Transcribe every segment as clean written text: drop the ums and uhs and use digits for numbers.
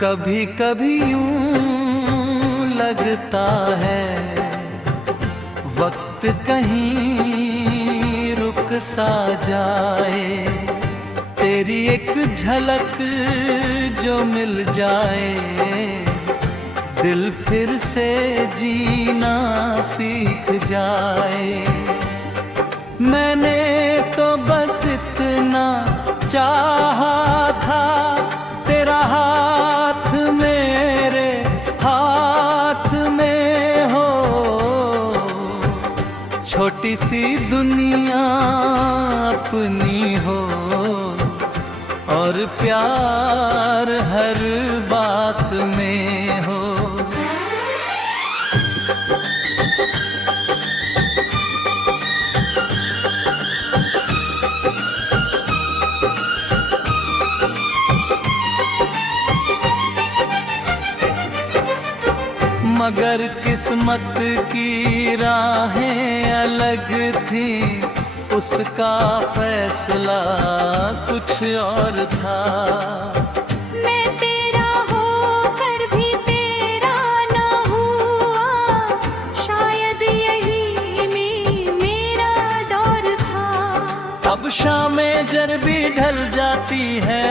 कभी कभी यूं लगता है वक्त कहीं रुक सा जाए, तेरी एक झलक जो मिल जाए दिल फिर से जीना सीख जाए। मैंने तो बस इतना चाहा था तेरा हाथ मेरे हाथ में हो, छोटी सी दुनिया अपनी हो और प्यार हर बात में हो। मगर किस्मत की राहें अलग थी, उसका फैसला कुछ और था। मैं तेरा होकर भी तेरा ना हुआ, शायद यही मेरा दौर था। अब शामें जर भी ढल जाती है,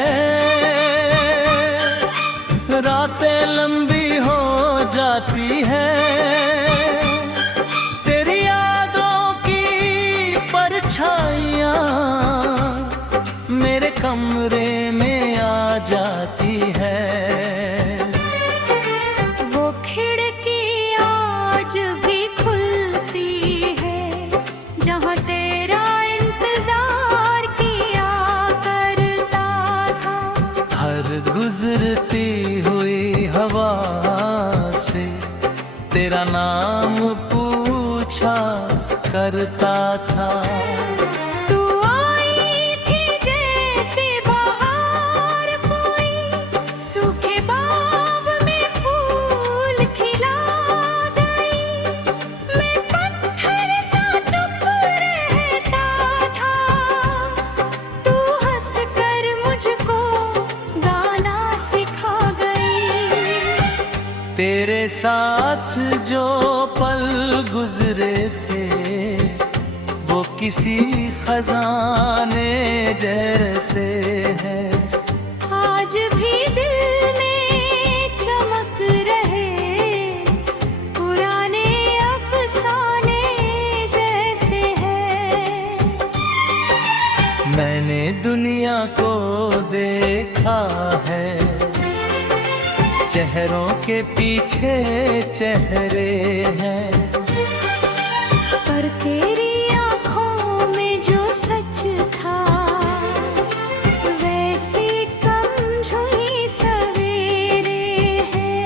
रातें लंबी हो जाती है, तेरी यादों की परछाइयाँ मेरे कमरे में आ जाती है। वो खिड़की आज भी खुलती है जहाँ तेरा इंतजार किया करता था। हर गुजरती हुई हवा से तेरा नाम पूछा करता था। तू आई थी जैसे बाहर कोई सूखे बाग में फूल खिला गई। मैं पत्थर सा चुप रहता था, तू हंस कर मुझको गाना सिखा गई। तेरे साथ जो पल गुजरे थे वो किसी खजाने जैसे है। आज भी दिल में चमक रहे पुराने अफसाने जैसे है। मैंने दुनिया को देखा है, चेहरों के पीछे चेहरे हैं, पर तेरी आँखों में जो सच था वैसी कम झुई सवेरे हैं।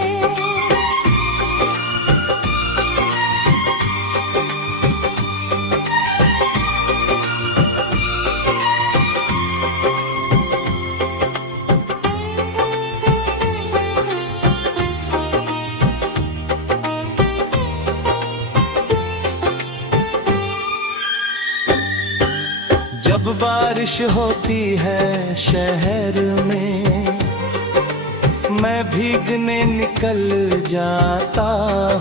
जब बारिश होती है शहर में मैं भीगने निकल जाता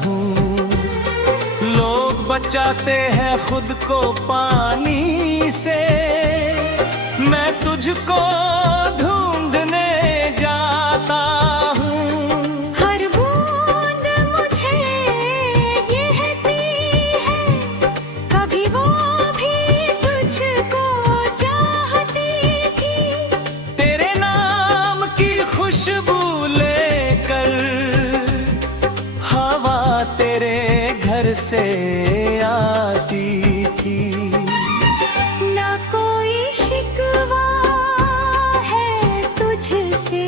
हूँ। लोग बचाते हैं खुद को पानी से, मैं तुझको ढूंढने जाता हूँ। हर बूंद मुझे कहती है कभी वो भी तुझको चाहती थी। तेरे नाम की खुशबू लेकर हवा तेरे घर से आती थी। ना कोई शिकवा है तुझसे,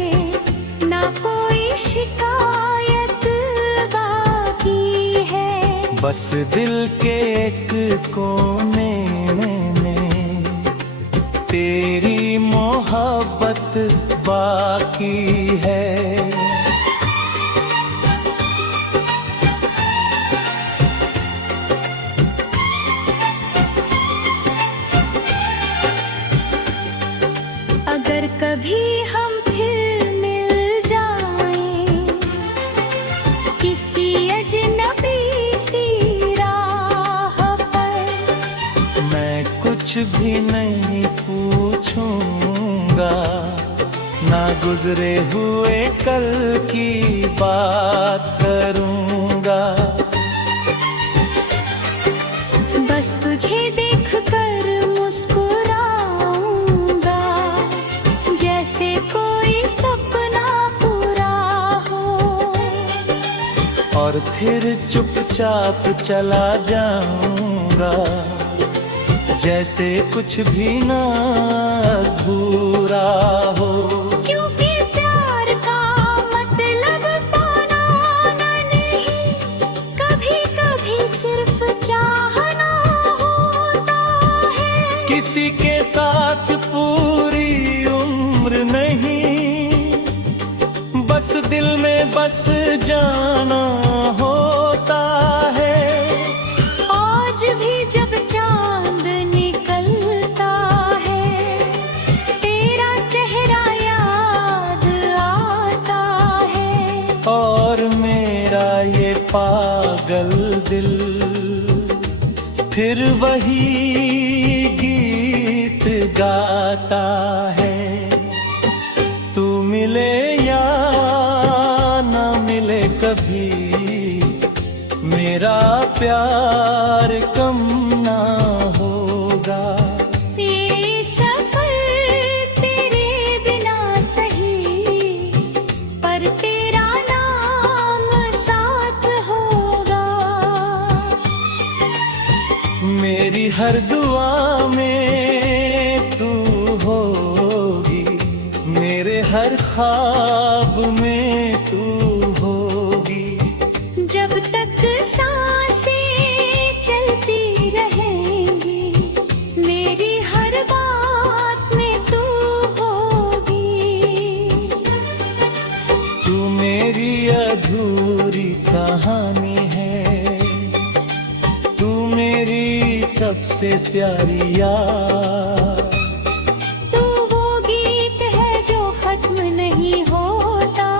ना कोई शिकायत बाकी है। बस दिल के एक कोने में तेरी मोहब्बत बाकी है। अगर कभी हम फिर मिल जाएं कुछ भी नहीं पूछूंगा, ना गुजरे हुए कल की बात करूंगा। बस तुझे देखकर मुस्कुराऊंगा, जैसे कोई सपना पूरा हो। और फिर चुपचाप चला जाऊंगा, जैसे कुछ भी ना अधूरा हो। क्योंकि प्यार का मतलब पाना नहीं, कभी कभी सिर्फ चाहना होता है। किसी के साथ पूरी उम्र नहीं, बस दिल में बस जाना होता है। आज भी जब चांद निकलता है, तेरा चेहरा याद आता है। और मेरा ये पागल दिल फिर वही गीत गाता है। तू मिले या ना मिले कभी, मेरा प्यार कम ना होगा। ये सफर तेरे बिना सही, पर तेरा नाम साथ होगा। मेरी हर दुआ में तू होगी, मेरे हर ख्वाब में तू होगी। जब तक सांसें चलती रहेंगी, मेरी हर बात में तू होगी। तू मेरी अधूरी कहानी है, तू मेरी सबसे प्यारी याद। तू वो गीत है जो खत्म नहीं होता,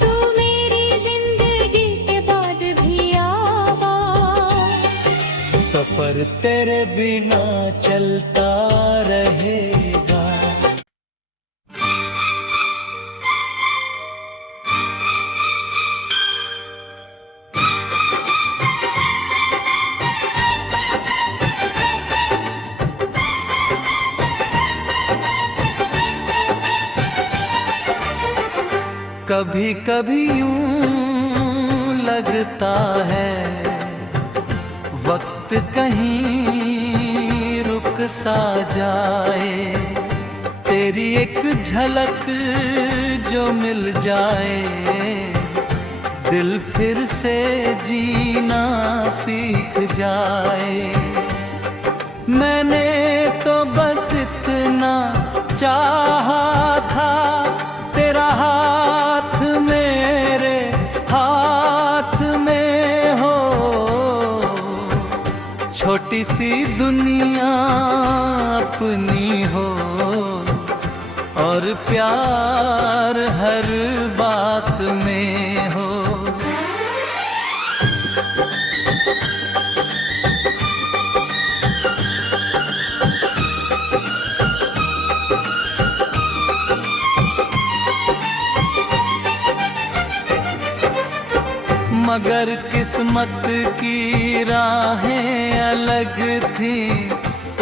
तू मेरी जिंदगी के बाद भी आबाद। सफर तेरे बिना चलता रहेगा। कभी कभी यूं लगता है वक्त कहीं रुक सा जाए। तेरी एक झलक जो मिल जाए, दिल फिर से जीना सीख जाए। मैंने तो बस इतना चाहा था, तेरा हाथ मेरे हाथ में हो। छोटी सी दुनिया अपनी हो, और प्यार हर बात में हो। मगर किस्मत की राहें अलग थी,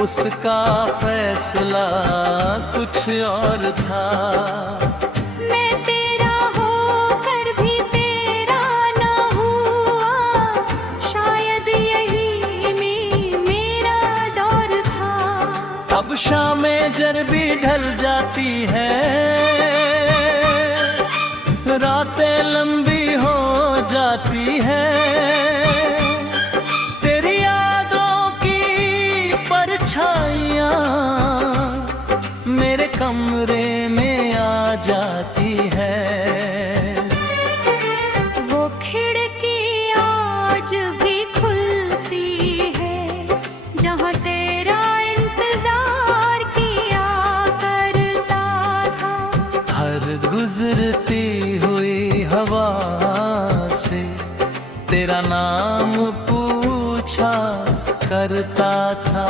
उसका फैसला कुछ और था। मैं तेरा होकर भी तेरा ना हुआ, शायद यही मेरा दौर था। अब शामें जर भी ढल जाती है, रातें लंबी हो जाती है। तेरी यादों की परछाइयाँ मेरे कमरे में आ जाती है। वो खिड़की आज भी खुलती है, जहाँ तेरा इंतजार किया करता था। हर गुजरती हुई हवा से तेरा नाम पूछा करता था।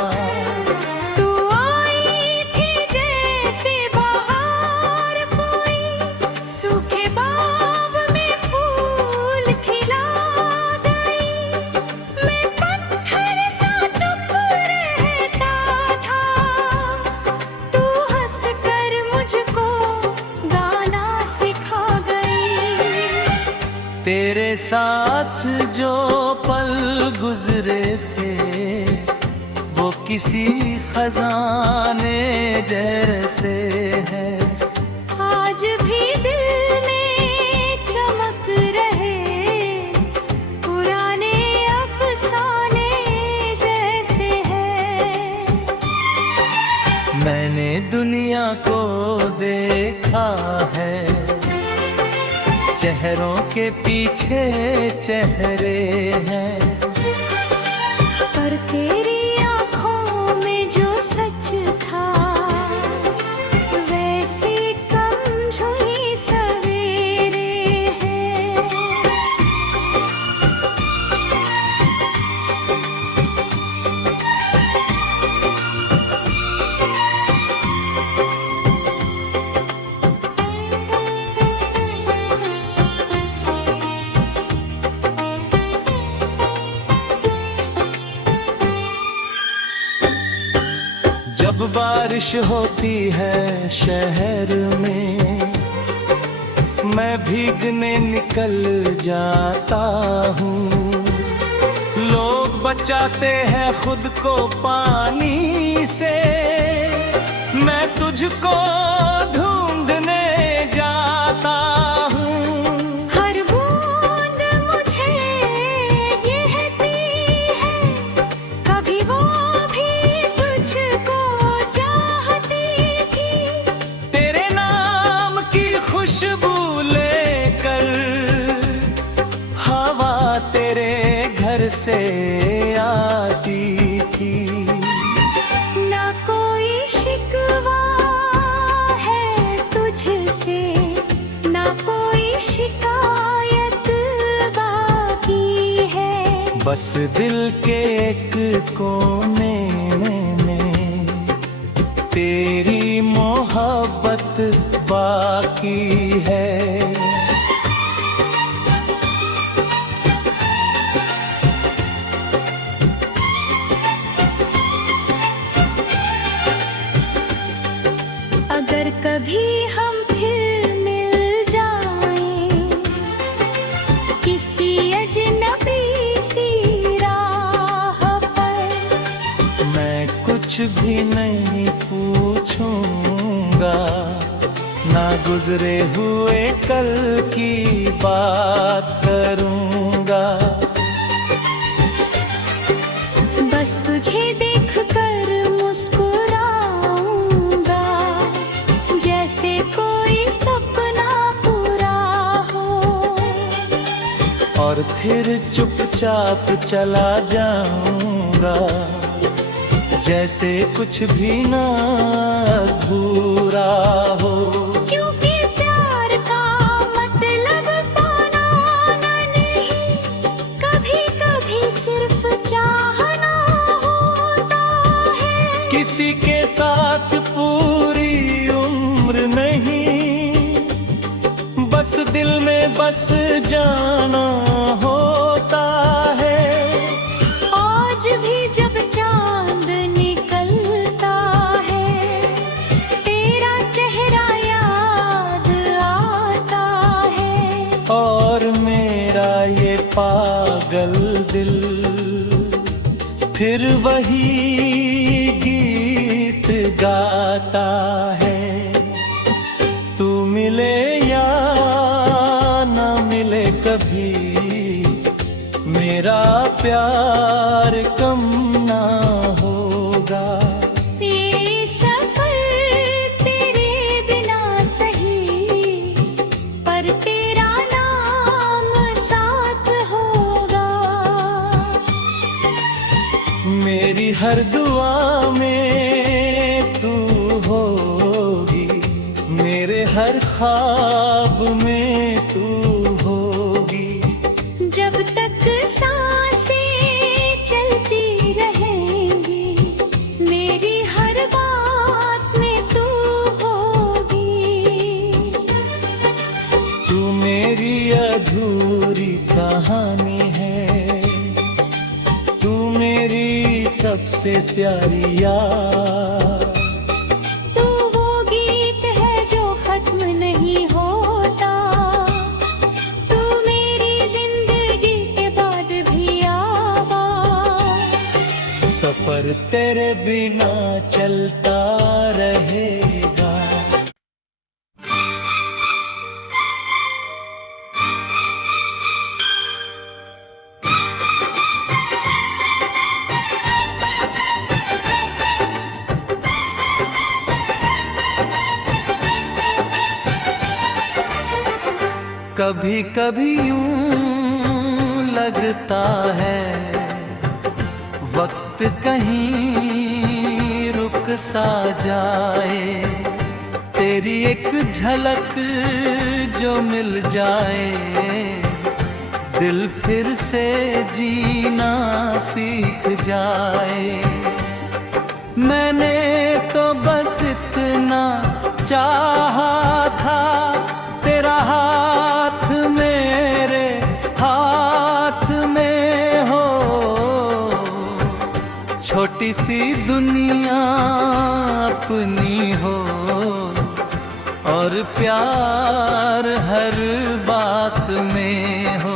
तेरे साथ जो पल गुजरे थे वो किसी खजाने जैसे है। आज भी दिल में चमक रहे पुराने अफसाने जैसे है। मैंने दुनिया को देखा है, चेहरों के पीछे चेहरे हैं, पर तेरी आँखों में जो सच था वैसी कम झुई सवेरे हैं। जब बारिश होती है शहर में मैं भीगने निकल जाता हूँ। लोग बचाते हैं खुद को पानी से, मैं तुझको ढूंढने जाता हूँ। हर बूंद मुझे कहती है कभी वो भी तुझको चाहती थी। तेरे नाम की खुशबू लेकर हवा तेरे घर से आती थी। ना कोई शिकवा है तुझसे, ना कोई शिकायत बाकी है। बस दिल के एक कोने में तेरी मोहब्बत बाकी है। अगर कभी हम फिर मिल जाएं किसी अजनबी सी राह पर, मैं कुछ भी नहीं पूछूंगा, ना गुजरे हुए कल की बात करूंगा। बस तुझे देखकर मुस्कुराऊंगा जैसे कोई सपना पूरा हो। और फिर चुपचाप चला जाऊंगा जैसे कुछ भी ना अधूरा हो। क्योंकि प्यार का मतलब पाना नहीं, कभी कभी सिर्फ चाहना होता है। किसी के साथ पूरी उम्र नहीं, बस दिल में बस जाना होता है। आज भी जब चांद निकलता है तेरा चेहरा याद आता है। और मेरा ये पागल दिल फिर वही गीत गाता है। तू मिले या ना मिले कभी, मेरा प्यार कम ना होगा। ये सफर तेरे बिना सही, पर तेरा नाम साथ होगा। मेरी हर दुआ में तू होगी, मेरे हर ख्वाब में तू होगी। जब तक सांसें चलती रहेंगी मेरी हर बात में तू होगी। तू मेरी अधूरी कहानी है, तू मेरी सबसे प्यारी यार। तू वो गीत है जो खत्म नहीं होता, तू मेरी पर तेरे बिना चलता रहेगा। कभी कभी यूं लगता है वक्त कहीं रुक सा जाए, तेरी एक झलक जो मिल जाए, दिल फिर से जीना सीख जाए। मैंने तो बस इतना चाहा था, तेरा हाथ मेरे हाथ में हो, छोटी सी दुनिया अपनी हो, और प्यार हर बात में हो।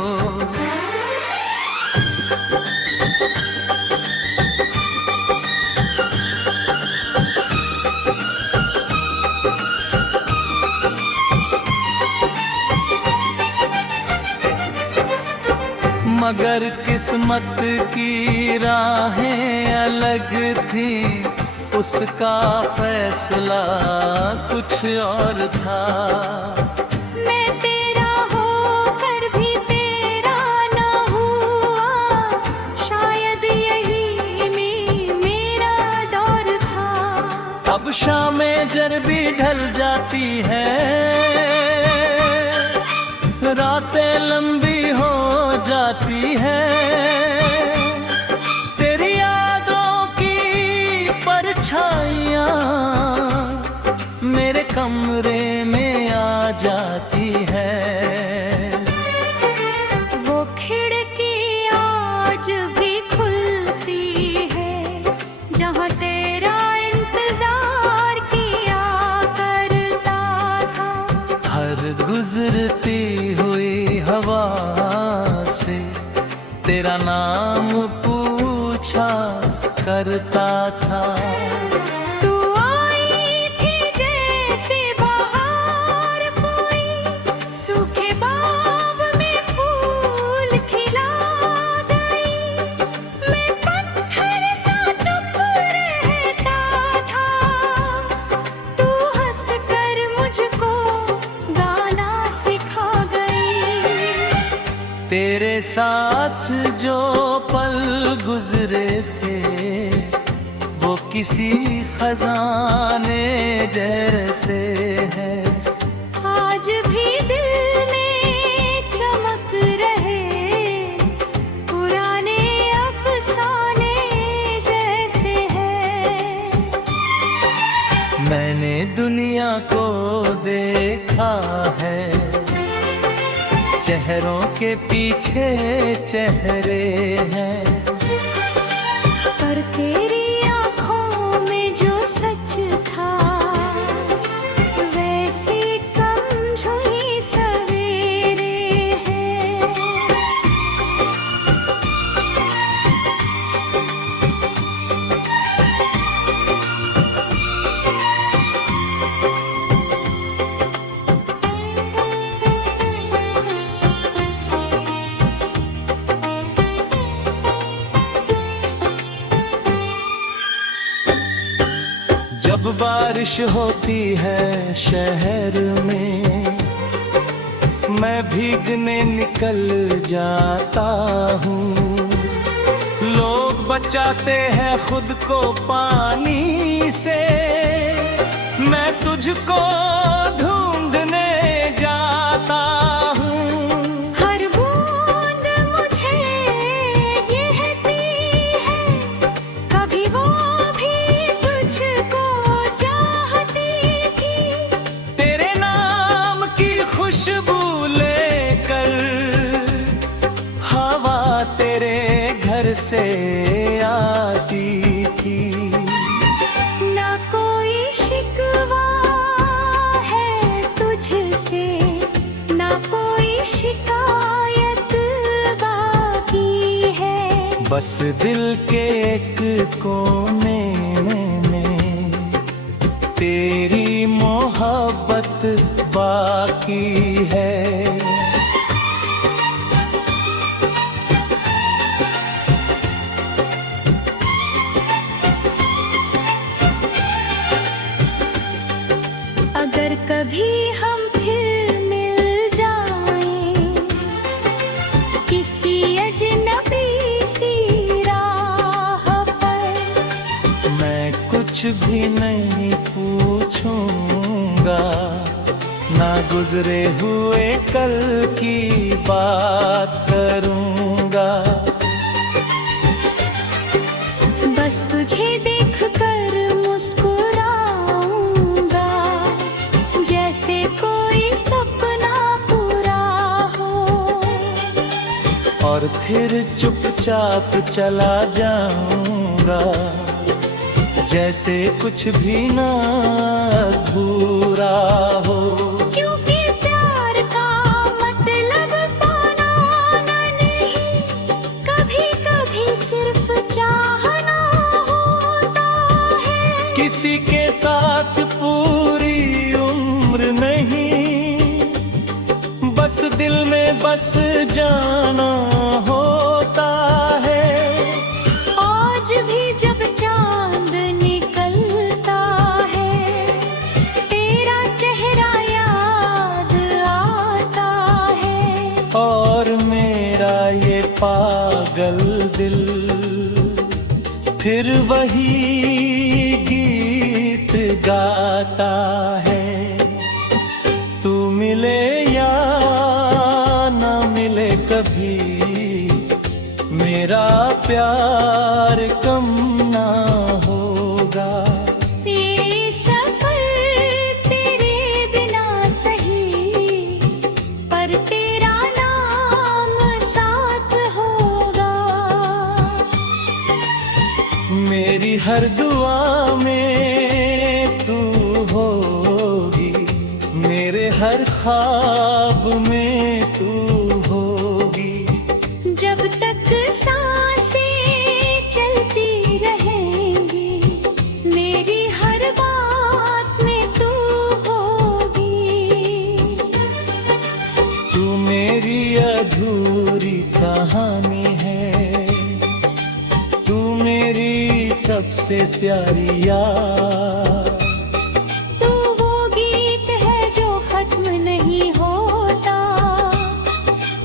मगर किस्मत की राहें अलग थी, उसका फैसला कुछ और था। मैं तेरा होकर भी तेरा ना हुआ, शायद यही में मेरा दौर था। अब शामें जर भी ढल जाती है, रातें लंबी हो जाती है, तेरी यादों की परछाइयाँ मेरे कमरे में आ जाती है। वो खिड़की आज भी खुलती है, जहाँ तेरा इंतजार किया करता था। हर गुजरती हुई हवा से तेरा नाम पूछा करता था। तू आई थी जैसे बाहर कोई सूखे बाग में फूल खिला गई, मैं पत्थर सा चुप रहता था, तू हंस कर मुझको गाना सिखा गई। तेरे साथ जो पल गुजरे थे, वो किसी खजाने जैसे है। आज भी दिल में चमक रहे, पुराने अफसाने जैसे है। मैंने दुनिया को देखा है, चेहरों के पीछे चेहरे हैं, पर तेरी आँखों में जो सच था, वैसी कम झुई सवेरे हैं। जब बारिश होती है शहर में, मैं भीगने निकल जाता हूँ। लोग बचाते हैं खुद को पानी से, मैं तुझको ढूंढने जाता हूँ। हर बूंद मुझे कहती है, कभी वो भी तुझको चाहती थी। तेरे नाम की खुशबू लेकर हवा तेरे घर से आती थी। ना कोई शिकवा है बस दिल के एक कोने में तेरी मोहब्बत बाकी है। अगर कभी हम फिर मिल जाएं किसी अजनबी सी राह पर, मैं कुछ भी नहीं पूछूंगा, ना गुजरे हुए कल की बात करूंगा। बस तुझे देखकर मुस्कुराऊंगा, जैसे कोई सपना पूरा हो। और फिर चुपचाप चला जाऊंगा, जैसे कुछ भी ना अधूरा हो। क्योंकि प्यार का मतलब पाना नहीं, कभी कभी सिर्फ चाहना होता है। किसी के साथ पूरी उम्र नहीं, बस दिल में बस जाना होता है। आज भी जब चांद निकलता है, तेरा चेहरा याद आता है। और मेरा ये पागल दिल फिर वही गीत गाता है। तू मिले या ना मिले कभी, मेरा प्यार कम ना होगा। ये सफर तेरे बिना सही, पर तेरा नाम साथ होगा। मेरी हर दुआ में तू होगी, मेरे हर ख्वाब में तू होगी। जब तक सांसें चलती रहेंगी, मेरी हर बात में तू होगी। तू मेरी अधूरी कहानी है, तू मेरी सबसे प्यारी याद। तू वो गीत है जो खत्म नहीं होता,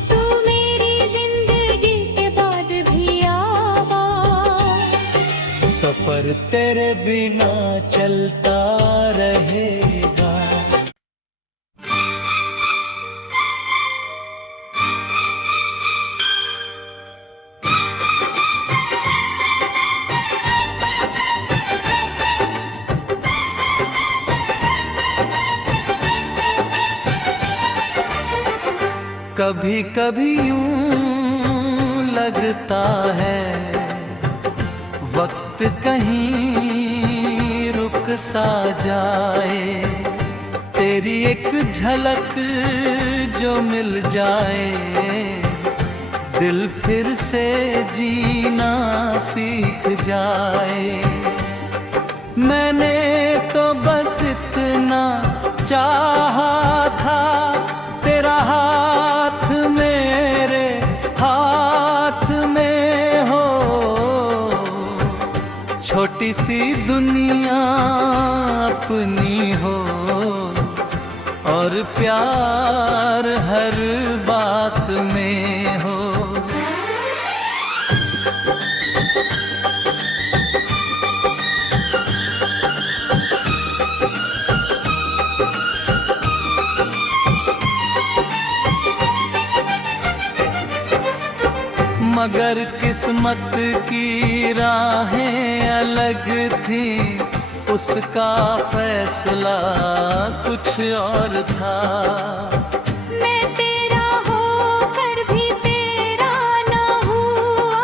तू मेरी जिंदगी के बाद भी आबाद। सफर तेरे बिना चलता रहेगा। कभी कभी यूं लगता है वक्त कहीं रुक सा जाए, तेरी एक झलक जो मिल जाए, दिल फिर से जीना सीख जाए। मैंने तो बस इतना चाहा था, तेरा हाथ मेरे हाथ में हो। छोटी सी दुनिया अपनी हो, और प्यार हर बात में हो। मगर किस्मत की राहें अलग थी, उसका फैसला कुछ और था। मैं तेरा होकर भी तेरा ना हुआ,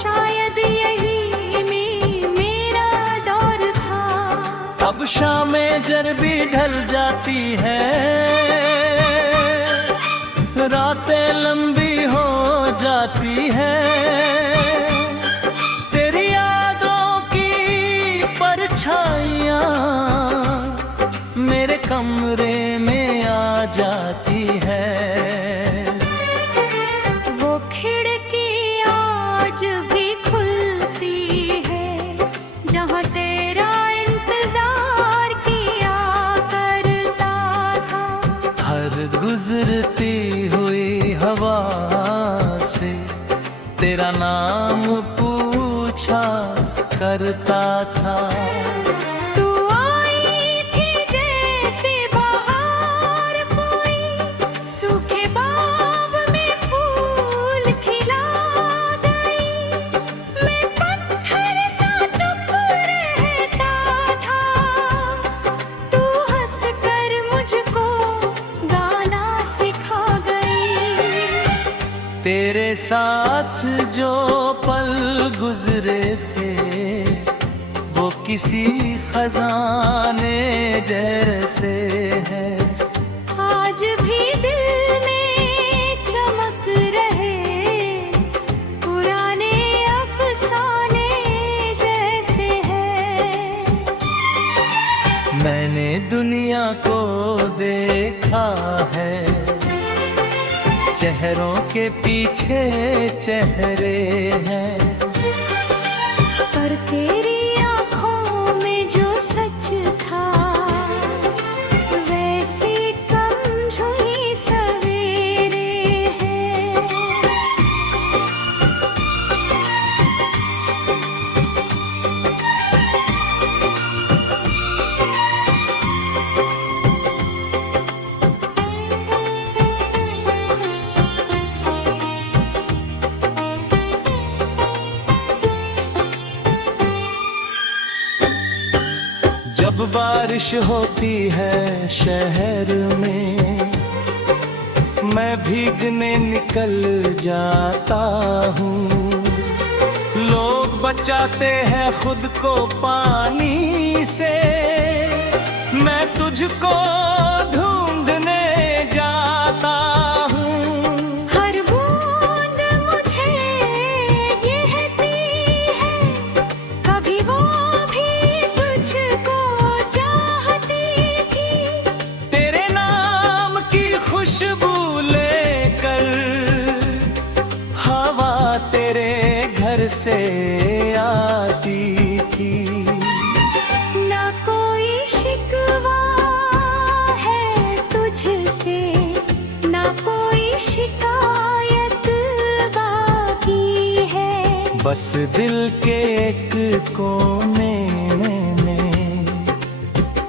शायद यही में मेरा दौर था। अब शामें जर भी ढल जाती है, रातें लंबी हो जाती है। कमरे में आ जाती है। वो खिड़की आज भी खुलती है जहाँ तेरा इंतजार किया करता था। हर गुजरती हुई हवा से तेरा नाम पूछा करता था। तू आई थी जैसे बाहर कोई सूखे बाग में फूल खिला गई। मैं पत्थर सा चुप रहता था, तू हंस कर मुझको गाना सिखा गई। तेरे साथ जो पल गुजरे थे वो किसी खजाने जैसे है। आज भी दिल में चमक रहे पुराने अफसाने जैसे है। मैंने दुनिया को देखा है, चेहरों के पीछे चेहरे हैं, पर तेरी आँखों में जो सच था वैसी कम झुई सवेरे हैं। जब बारिश होती है शहर में मैं भीगने निकल जाता हूँ। लोग बचाते हैं खुद को पानी से, मैं तुझको ढूंढने जाता हूँ। हर बूंद मुझे कहती है कभी वो भी तुझको चाहती थी। तेरे नाम की खुशबू लेकर हवा तेरे घर से आती थी। ना कोई शिकवा है तुझसे, ना कोई शिकायत बाकी है। बस दिल के एक कोने में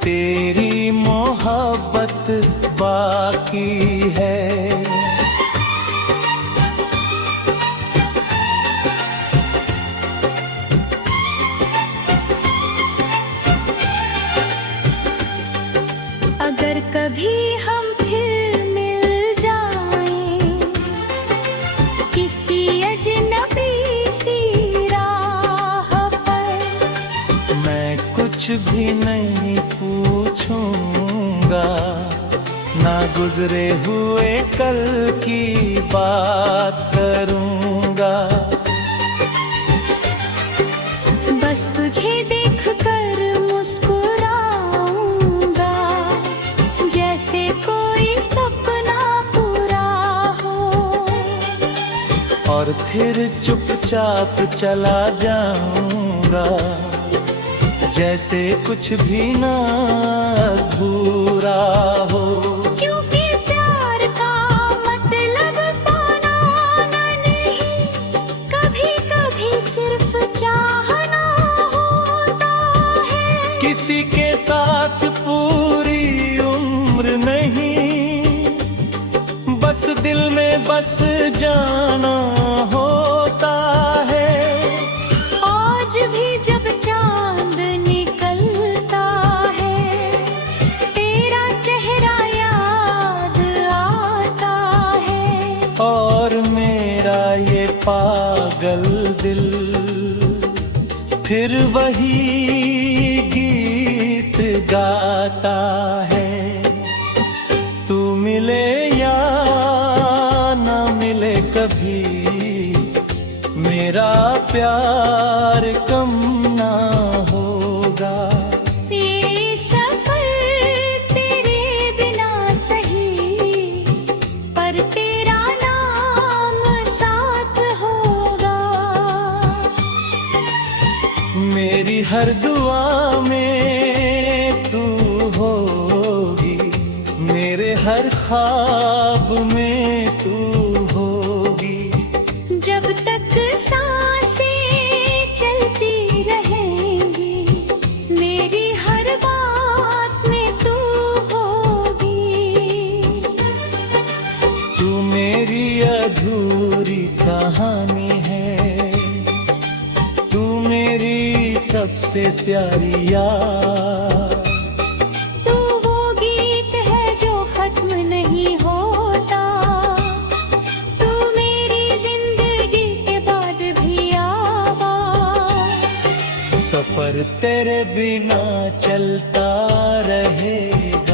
तेरी मोहब्बत बाकी है। अगर कभी हम फिर मिल जाएं किसी अजनबी सी राह पर, मैं कुछ भी नहीं पूछूंगा, ना गुजरे हुए कल की बात करूंगा। बस तुझे देख कर मुस्कुराऊंगा जैसे कोई सपना पूरा हो। और फिर चुपचाप चला जाऊंगा जैसे कुछ भी ना अधूरा हो। क्योंकि प्यार का मतलब पाना नहीं, कभी कभी सिर्फ चाहना होता है। किसी के साथ पूरी उम्र नहीं, बस दिल में बस जाना होता है। आज भी जब चांद निकलता है तेरा चेहरा याद आता है। और मेरा ये पागल दिल फिर वही गीत गाता है। तू मिले या ना मिले कभी, मेरा प्यार कम ना होगा। ये सफर तेरे हर ख्वाब में तू होगी। जब तक सांसें चलती रहेंगी, मेरी हर बात में तू होगी। तू मेरी अधूरी कहानी है, तू मेरी सबसे प्यारी याद। तू वो गीत है जो खत्म नहीं होता, तू मेरी जिंदगी के बाद भी आबाद। सफर तेरे बिना चलता रहेगा,